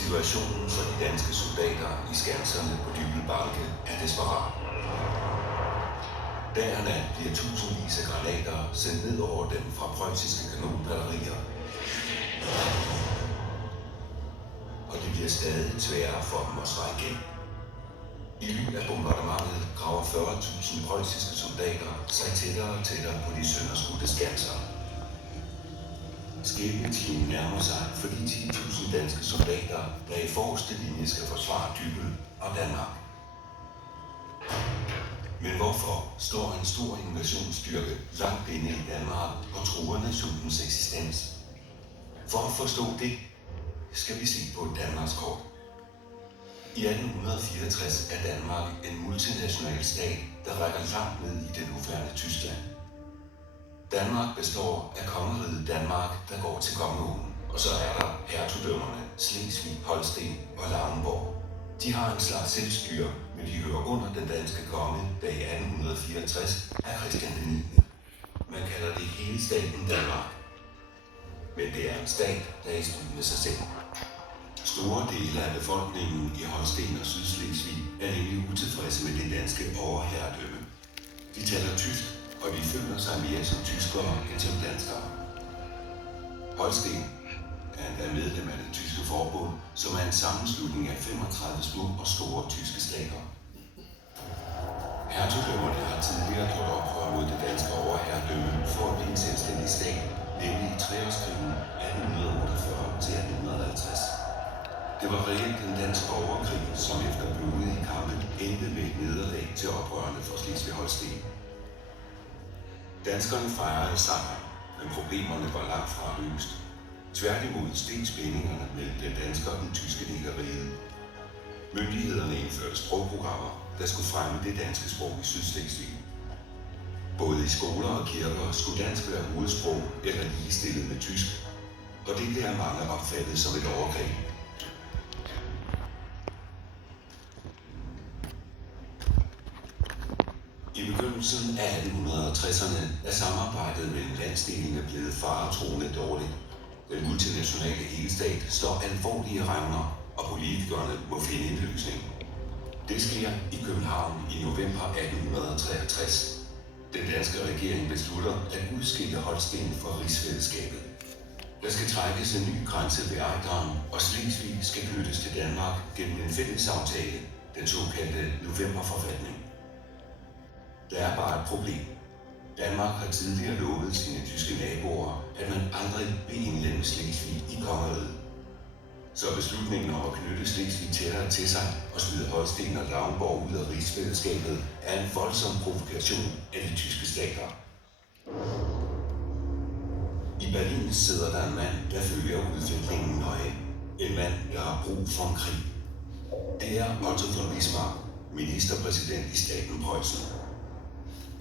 Situationen for de danske soldater i skanserne på Dybbøl Banke er desperat. Dag og nat bliver tusindvis af granater sendt ned over dem fra preussiske kanonbatterier. Og det bliver stadig sværere for dem at svare igen. I ly af bombardementet graver 40.000 preussiske soldater sig tættere og tættere på de sønderskudte skanser. Skæbnetiden nærmer sig for de 10.000 danske soldater, der i forreste linje skal forsvare Dybbøl og Danmark. Men hvorfor står en stor invasionsstyrke langt inde i Danmark og truer nationens eksistens? For at forstå det, skal vi se på et Danmarkskort. I 1864 er Danmark en multinational stat, der rækker langt ned i det nuværende Tyskland. Danmark består af kongeriget Danmark, der går til kongeåen, og så er der hertugdømmerne Slesvig, Holsten og Lauenborg. De har en slags selvstyre, men de hører under den danske konge, der i 1864 er Christian 9. Man kalder det hele staten Danmark. Men det er en stat, der er i strid med sig selv. Store dele af befolkningen i Holsten og Sydslesvig er nemlig utilfredse med det danske overherredømme. De taler tysk, og de føler sig mere som tyskere end som danskere. Holsten er endda medlem af det tyske forbund, som er en sammenslutning af 35 små og store tyske stater. Hertugdømmerne har tidligere gjort oprør mod det danske overherredømme for at blive en selvstændig stat, nemlig i treårskrigen 1848-1850. Det var reelt den danske borgerkrig, som efter blodige kampe endte med et nederlag til oprørerne for Slesvig-Holsten. Danskerne fejrede sejr, men problemerne var langt fra løst. Tværtimod steg spændingerne mellem den danske og den tyske del af riget. Myndighederne indførte sprogprogrammer, der skulle fremme det danske sprog i Sydslesvig. Både i skoler og kirker skulle dansk være hovedsprog eller ligestillet med tysk, og det blev af mange opfattet som et overgreb. I begyndelsen af 1860'erne er samarbejdet mellem landsdelene blevet faretruende dårligt. Den multinationale helstat står alvorlige revner, og politikerne må finde en løsning. Det sker i København i november 1863. Den danske regering beslutter at udskille Holsten fra rigsfællesskabet. Der skal trækkes en ny grænse ved Ejderen, og Slesvig skal knyttes til Danmark gennem en fælles aftale, den såkaldte novemberforfatning. Der er bare et problem. Danmark har tidligere lovet sine tyske naboer, at man aldrig vil indlemme Slesvig i kongeriget. Så beslutningen om at knytte Slesvig tættere til sig og smide Holsten og Lauenborg ud af rigsfællesskabet er en voldsom provokation af de tyske stater. I Berlin sidder der en mand, der følger udviklingen nøje. En mand, der har brug for en krig. Det er Otto von Bismarck, ministerpræsident i staten Preussen.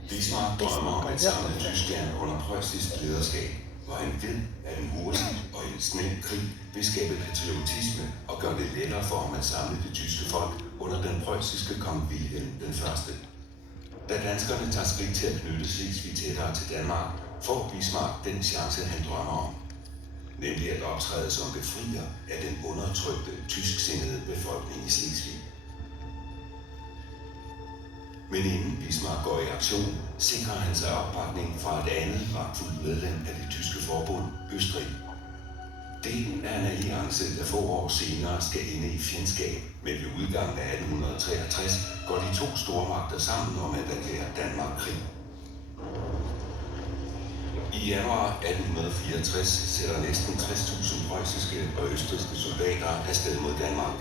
Bismarck drømmer om et samlet Tyskland under preussisk lederskab, hvor han ved, at en hurtig og en snel krig vil skabe patriotisme og gøre det lettere for ham at samle det tyske folk under den preussiske kong Wilhelm den første. Da danskerne tager skridt til at knytte Slesvig tættere til Danmark, får Bismarck den chance, han drømmer om. Nemlig at optræde som befrier af den undertrykte, tysksindede befolkning i Slesvig. Men inden Bismarck går i aktion, sikrer han sig opbakning fra et andet magtfuldt medlem af det tyske forbund, Østrig. Det er en alliance, der få år senere skal ende i fjendskab, men ved udgangen af 1863 går de to stormagter sammen om at erklære Danmark krig. I januar 1864 sætter næsten 60.000 preussiske og østrigske soldater afsted mod Danmark.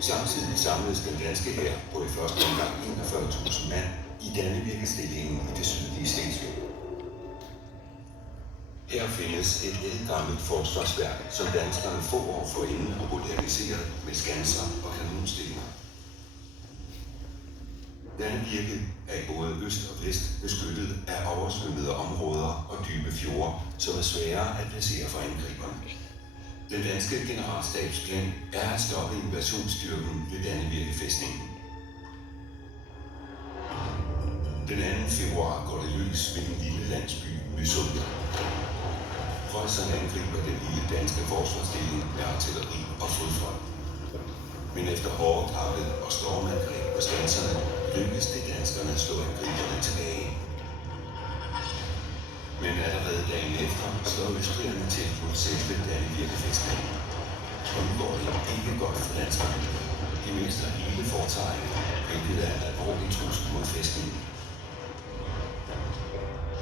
Samtidig samledes den danske hær på i første omgang 41.000 mand i Dannevirke-stillingen i det sydlige Slesvig. Her findes et ældgammelt forsvarsværk, som danskerne få år forinden har moderniseret med skanser og kanonstillinger. Dannevirke er i både øst og vest beskyttet af oversvømmede områder og dybe fjorde, som er svære at placere for angriberne. Den danske generalstabsplan er at stoppe invasionsstyrken ved Dannevirke-fæstningen. Den 2. februar går det løs ved den lille landsby Mysunde. Preusserne angriber den lille danske forsvarsstilling med artilleri og fodfolk. Men efter hårde kampe og stormangreb på skanserne, lykkedes det danskerne at slå angriberne tilbage. Men allerede dagen efter slår østrigerne til på selve Dannevirke-fæstningen. Og nu går det ikke godt for danskerne. De mister hele fortegnet, hvilket er en alvorlig trussel mod fæstningen.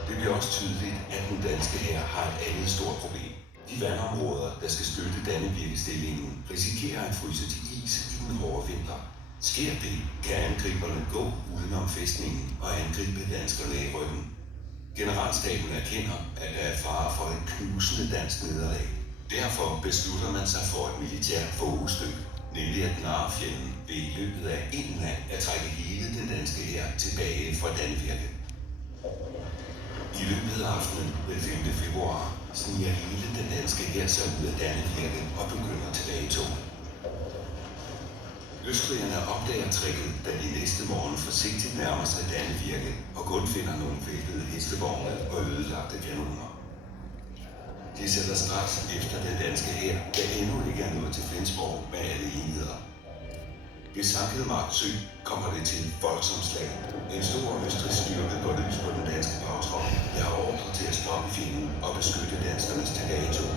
Det bliver også tydeligt, at den danske hær har et andet stort problem. De vandområder, der skal støtte Dannevirke-stillingen, risikerer at fryse til is i den hårde vinter. Sker det, kan angriberne gå udenom fæstningen og angribe danskerne i ryggen. Generalstaben erkender, at der er fare for et knusende dansk nederlag. Derfor beslutter man sig for et militært fokusstykke, nemlig at narre fjenden ved i løbet af en nat at trække hele den danske hær tilbage fra Dannevirke. I løbet af aftenen den 5. februar sniger hele den danske hær sig ud af Dannevirke og begynder tilbagetoget. Østrigerne opdager tricket, da de næste morgen forsigtigt nærmer sig Dannevirke og kun finder nogle væltede hestevogne og ødelagte kanoner. De sætter straks efter den danske hær, der endnu ikke er nået til Flensborg med alle enheder. Ved Sankt Mark Sø kommer det til et voldsomt slag. En stor østrigsk styrke går løs på den danske bagtrop, der har ordre til at stoppe fjenden og beskytte danskernes tilbagetog.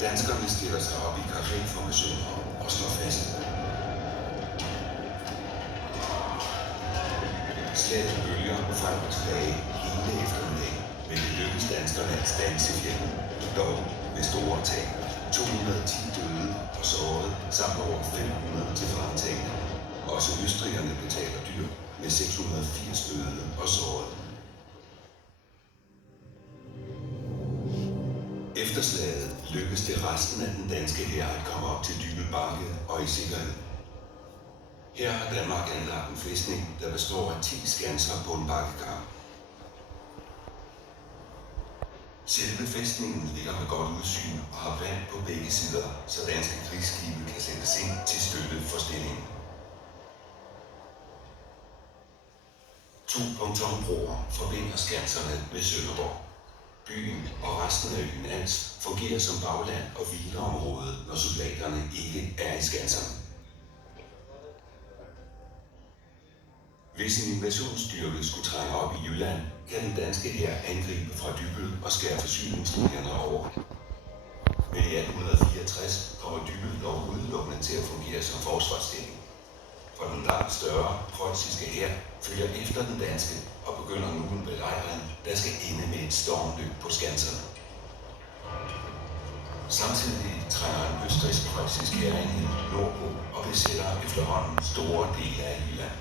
Danskerne stiller sig op i karréformationer og står fast. Slaget bølger frem og tilbage hele eftermiddagen, men det lykkedes danskerne at standse fjenden, dog med store tab. 210 døde og sårede, samt over 500 til fremtagende. Også østrigerne betaler dyrt med 680 døde og sårede. Efter slaget lykkedes det resten af den danske hær at komme op til Dybbøl Bakke og i sikkerhed. Her har Danmark anlagt en fæstning, der består af 10 skanser på en bakkekam. Selve fæstningen ligger med godt udsyn og har vand på begge sider, så danske krigsskibe kan sættes ind til støtte for stillingen. 2 pontonbroer forbinder skanserne med Sønderborg. Byen og resten af øen Als fungerer som bagland og hvileområde, når soldaterne ikke er i skanserne. Hvis en invasionsstyrke skulle trænge op i Jylland, kan den danske hær angribe fra Dybbøl og skære forsyningslinjerne over. Men i 1864 kommer Dybbøl dog udelukkende til at fungere som forsvarsstilling. For den langt større preussiske hær følger efter den danske og begynder nu en belejring, der skal ende med et stormløb på skanserne. Samtidig trænger en østrigsk-preussisk hærenhed nordpå og besætter efterhånden store dele af Jylland.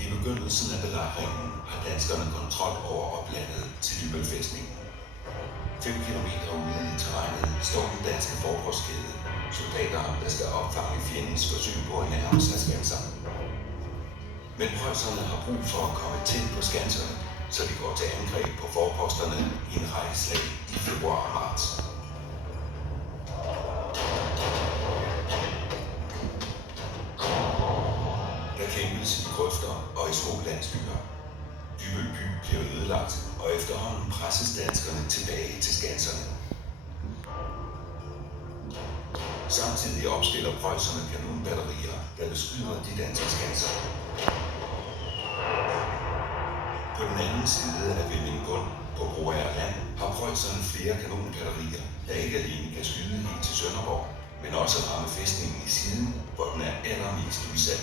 I begyndelsen af belejringen har danskerne kontrol over oplandet til Dybbølfæstningen. 5 kilometer ude i terrænet står den danske forbrugskæde, soldater, der skal opfange fjendens forsøg på at nærme sig skanserne. Men preusserne har brug for at komme tæt på skanserne, så de går til angreb på forposterne i en række slag i februar og marts. Der kæmpes i grøfter og i små landsbyer. Dybbøl by bliver ødelagt, og efterhånden presses danskerne tilbage til skanserne. Samtidig opstiller preusserne kanonbatterier, der beskyder de danske skanser. På den anden side af Vellingborg på Broager Land har preusserne flere kanonbatterier, der ikke alene kan skyde helt til Sønderborg, men også ramme fæstningen i siden, hvor den er allermest udsat.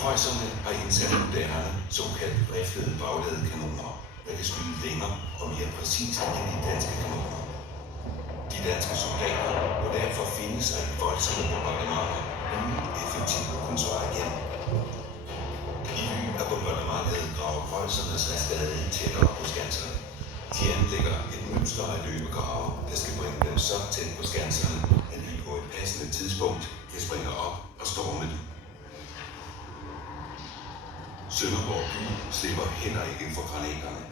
Preusserne har indsat moderne, såkaldt riflede bagladekanoner, der kan skyde længere og mere præcist end de danske kanoner. De danske soldater må derfor finde sig i voldsomme bombardementer, uden effektivt at kunne svare igen. I ly af bombardementet graver preusserne sig stadig tættere på skanserne. De anlægger et mønster af løbegrave, der skal bringe dem så tæt på skanserne, at de på et passende tidspunkt kan springe op og storme dem. Sønderborg by slipper heller ikke for granaterne.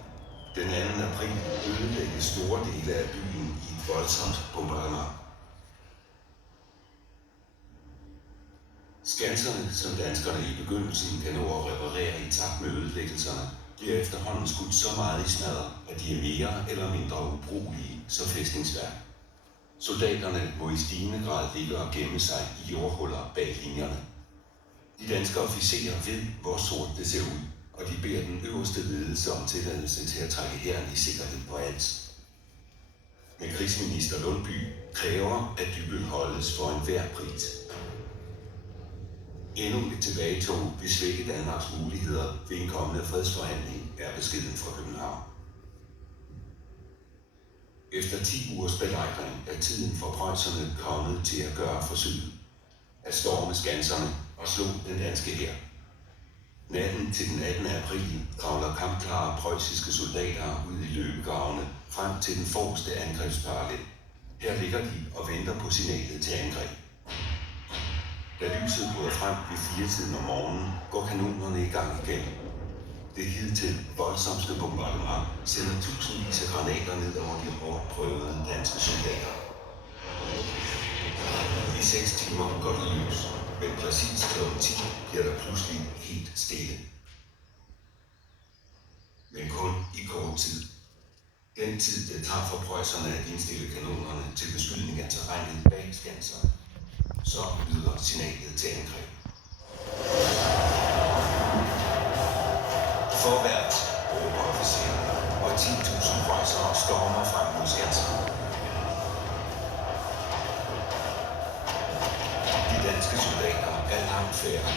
Den 2. april ødelægges store dele af byen i et voldsomt bombardement. Skanserne, som danskerne i begyndelsen kan nå at reparere i takt med ødelæggelserne bliver efterhånden skudt så meget i smadder, at de er mere eller mindre ubrugelige som fæstningsværk. Soldaterne må i stigende grad ligge og gemme sig i jordhuller bag linjerne. De danske officerer ved, hvor sort det ser ud, og de beder den øverste ledelse om tilladelse til at trække hæren i sikkerhed på Als. Men krigsminister Lundby kræver, at Dybbøl holdes for enhver pris. Endnu et tilbagetog vil svække Danmarks muligheder ved en kommende fredsforhandling, er beskeden fra København. Efter 10 ugers belejring er tiden for preusserne kommet til at gøre forsøget, at storme skanserne og slå den danske hær. Natten til den 18. april kravler kampklare preussiske soldater ud i løbegravene frem til den forreste angrebsparallel. Her ligger de og venter på signalet til angreb. Da lyset bryder frem ved 4-tiden om morgenen, går kanonerne i gang igen. Det hidtil voldsomste bombardement sender tusindvis af granater ned over de hårdt prøvede danske soldater. I 6 timer går det løs, men præcis kl. 10 bliver der pludselig helt stille. Men kun i kort tid. Den tid, det tager for preusserne at indstille kanonerne til beskydning af terrænet bag skanserne, så lyder signalet til angreb. Forvært, råber officererne, og 10.000 preussere stormer frem mod skanserne. De danske soldater er langt færre.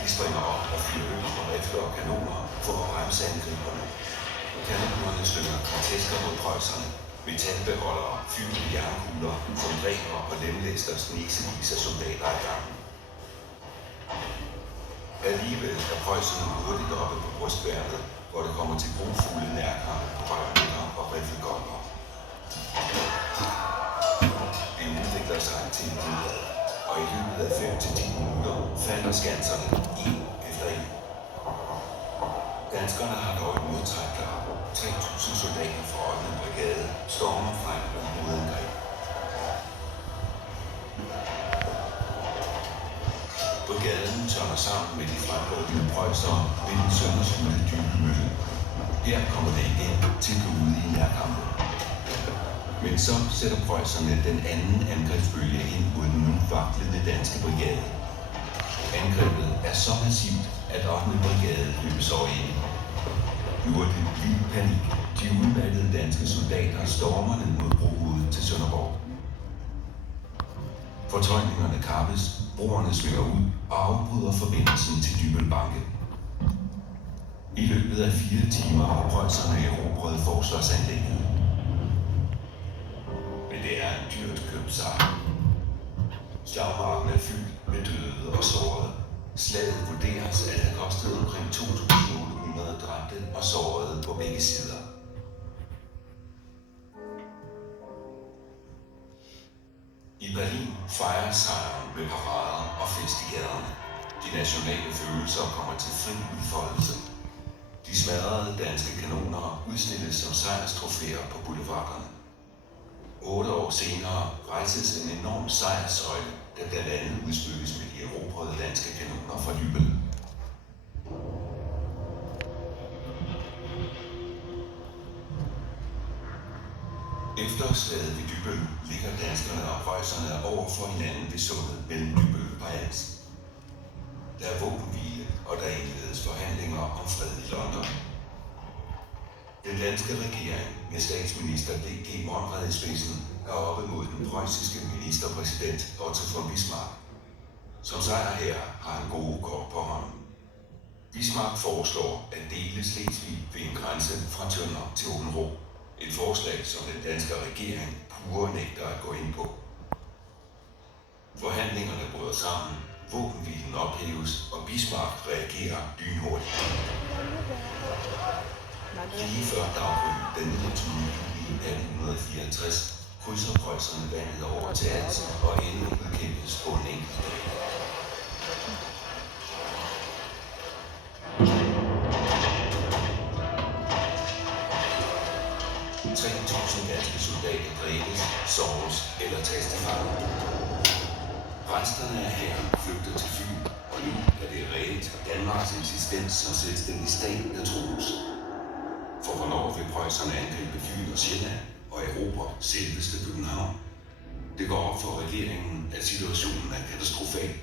De springer op og fyrer ud fra rifler og kanoner for at bremse angriberne. Kanonerne slynger grotesker mod preusserne. Metalbeholdere fyldt med jernkugler, som dræber og lemlæster snesevis af soldater i gangen. Alligevel er preusserne hurtigt oppe på brystværnet, hvor det kommer til grufulde nærkampe på bajonetter og riffelgolver. Det udvikler sig til en blodad, og i løbet af 5-10 minutter falder skanserne en efter en. Danskerne har dog et modtræk klar. 3.000 soldater fra 8. brigade stormer frem på modangreb. Brigaden tørner sammen med de fremrykkende preussere ved den sønderskudte Dybbøl. Her kommer det igen til blodige nærkampe. Men så sætter preusserne den anden angrebsbølge ind mod den nu vaklende danske brigade. Angrebet er så massivt, at 8. brigade løbes over ind. Nu er det vild panik. De udmattede danske soldater stormer ned mod brohovedet til Sønderborg. Fortøjningerne kappes, broerne svinger ud og afbryder forbindelsen til Dybbøl Banke. I løbet af 4 timer har preusserne erobret forsvarsanlægget. Men det er en dyrt købt sejr. Slagmarken er fyldt med døde og sårede. Slaget vurderes at have kostet omkring 2.800 dræbte og sårede på begge sider. I Berlin fejres sejren med parader og fest i gaderne. De nationale følelser kommer til fri udfoldelse. De smadrede danske kanoner udstilles som sejrstrofæer på boulevarderne. 8 år senere rejses en enorm sejrssøjle, der blandt andet udsmykkes med de erobrede danske kanoner fra Dybbøl. Efter slaget ved Dybbøl ligger danskerne og preusserne over for hinanden ved sundet mellem Dybbøl og Als. Der er våbenhvile, og der indledes forhandlinger om fred i London. Den danske regering med statsminister D.G. Monrad i spidsen er oppe mod den preussiske ministerpræsident Otto von Bismarck. Som sejrherre har han gode kort på hånden. Bismarck foreslår at dele Slesvig ved en grænse fra Tønder til Åbenrå. Et forslag, som den danske regering pure nægter at gå ind på. Forhandlingerne bryder sammen, våbenhvilen ophæves, og Bismarck reagerer lynhurtigt. Lige før daggry den 29. juli 1854 krydser preusserne vandet over til Als og endnu udkæmpes på en enkelt dag. 3.000 danske soldater dræbes, såres eller tages til fange. Resterne af hæren flygter til Fyn, og nu er det reelt Danmarks eksistens som selvstændig stat, der trues. For hvornår vil preusserne angribe Fyn og Sjælland og erobre selveste København? Det går op for regeringen, at situationen er katastrofal.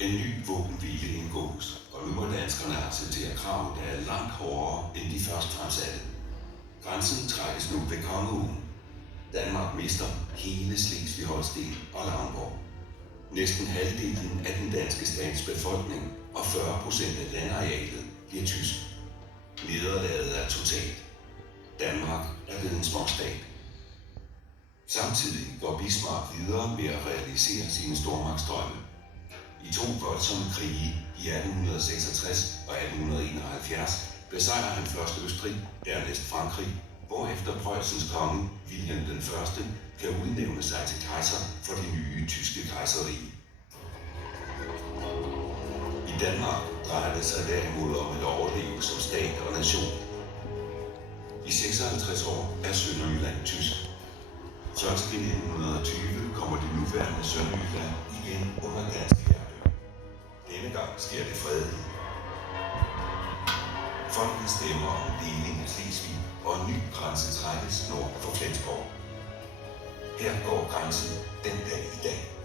En ny våbenhvile indgås, og nu må danskerne acceptere krav, der er langt hårdere end de først fremsatte. Grænsen trækkes nu ved Kongeugen. Danmark mister hele Slesvig-Holsten og Lauenborg. Næsten halvdelen af den danske stats befolkning og 40% af landarealet bliver tysk. Nederlaget er totalt. Danmark er blevet en småstat. Samtidig går Bismarck videre med at realisere sine stormagtsdrømme. I to voldsomme krige i 1866 og 1871 besejrer han først Østrig, dernæst Frankrig, hvorefter Preussens konge, Wilhelm I, kan udnævne sig til kejser for det nye tyske kejserrige. I Danmark drejer det sig derimod om at overleve som stat og nation. I 56 år er Sønderjylland tysk. Først i 1920 kommer det nuværende Sønderjylland igen under dansk herredømme. Denne gang sker det fredeligt. Folket stemmer om deling af Slesvig, og en ny grænse trækkes nord for Flensborg. Her går grænsen den dag i dag.